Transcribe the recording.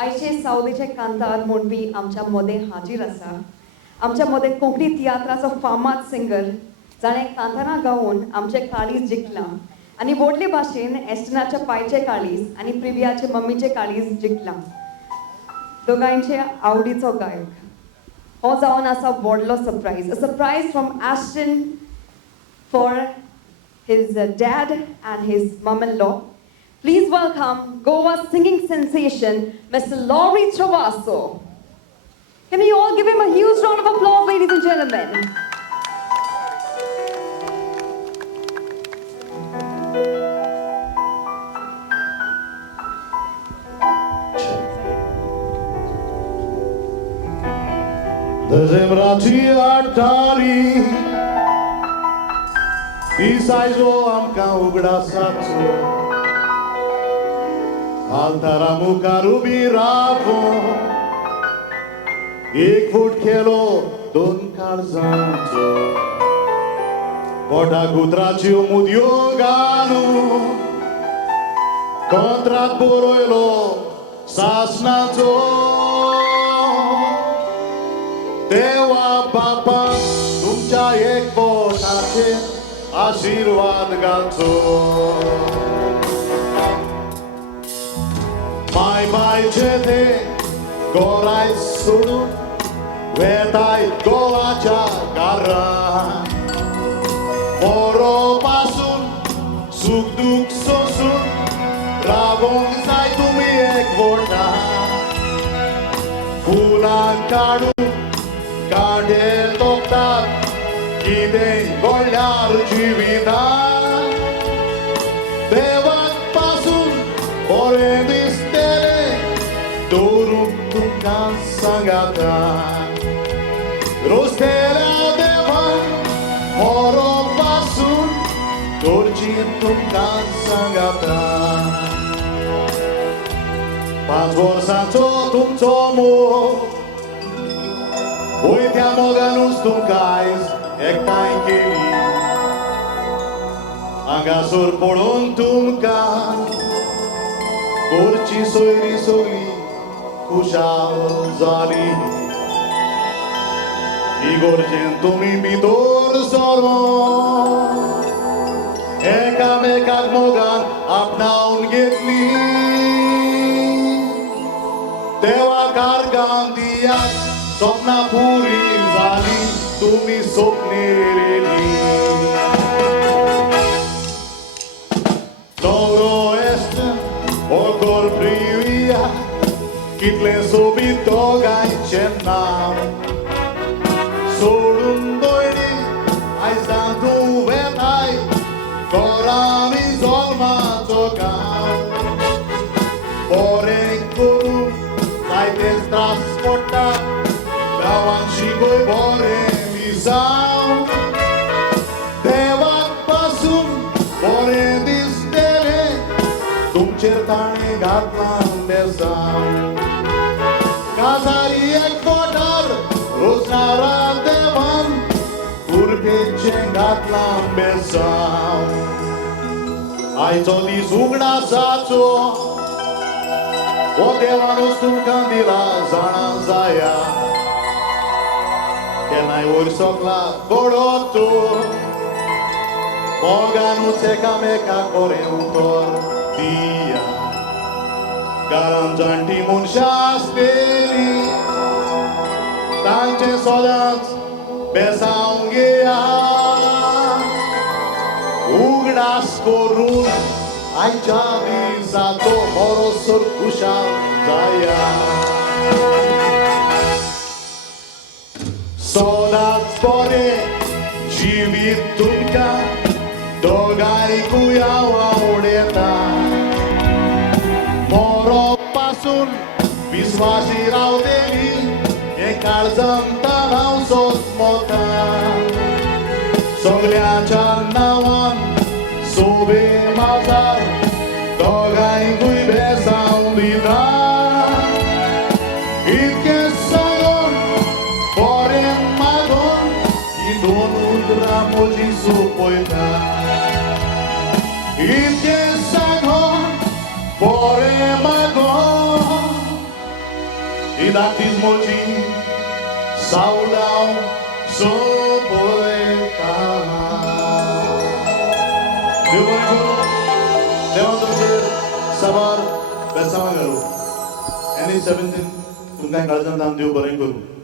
आयचे सावदेचे कांतार म्हणपी आमच्या मदें हाजीर आसा. आमच्या मदें कोंकणी तियात्राचो फामाद सिंगर जाणें कांतारां गावून आमचें काळीज जिखलां आनी व्हडले भाशेन एस्टनाच्या पायचे काळीज आनी प्रिवियाचे मम्मीचे काळीज जिखलां. दोगांयचे आवडीचो गायक. हो जावन आसा व्हडलो surprise. A surprise from Aston for his dad and his mom-in-law. Please welcome Goa's singing sensation, Mr. Laurie Travasso. Can we all give him a huge round of applause, ladies and gentlemen? Dezembraci artali Pisajzo amka ugrasaco Altara mucar ubiravo एक फूट खेलो दोन काळजांचो पोटा कुत्राच्यो मुदयो गानो कोंत्रात बरयलो सासणाचो देवा बापा तुमच्या एक बोटाचेर आशीर्वाद घालचो my बायचे ते गोराय सोडून वेताय गोवाच्या घरान मोरो पासून सुख दुख सोसून रावोंक जाय तुमी एकवटान फुलां काडून काडे तोपतात कितें गोळ्यार जिवितान देवाक पासून बरें दिसतलें दवरूंक तुमकां सांगाता रोजतेल्या देवान मोरो पासून दवरची तुमकां सांगाता 5 वर्सांचो तुमचो मोग वयत्या मोगानूच तुमकां आयज एकठांय केली हांगासर पळोवन तुमकां गोरची सोयरी सगळी खुशाल जाली इगोर्जेन तुमी भितर सरून एकामेकाक मोगान आपणावन घेतली देवाकार गांधियाक सपनां पुरी जाली तुमी स्वप्नेरेली नवरो एस्टन ओगोर प्रिविया कितलें सोबीत दोगांयचें नांव सोडून दोयडी आयजां तूं वेताय घोरांनी जल्माचो गांव बरें करून जायतेच त्रास पडटा गांवांत शिकोय बरें जावं देवाक पासून बरें दिसतलें तुमचेर ताणें घातलां बेजांव काजारी एकवटार रोजनारा देवान कुरकेचें घातलां बेजांव आयचो दीस उगडासाचो हो देवानूच तुमकां दिला जाणा जाया केन्नाय वयर सकला बडो तूं मोगानूच एकामेकाक बरें उतर दिया कारण जाणटी मनशां आसलेलीं तांचें सदांच बेसांव घेया उगडास करून आयच्या दिसाचो बरोसर खुशाल जाया सदांच बरें जिवीत तुमकां दोगांयकूय आवडटा मोरोप पासून विस्वासी रावतेली हे काळजांत हांव सोंसमोता सगळ्याच्या नांवान सोबे माजार दोगांयकूय बेसांव दिता इतकें सांगून बरें मागून ही दोन उतरां म्हजीं सोंपयता इतकें सांगून बरें मागून ही धाकटीच मोठी सावडाव सोपयता. देव बरें करूं. देवा तुमचेर साबार बेसांवां घालूं. एनी 17 तुमकां काळजांतल्यान देव बरें करूं.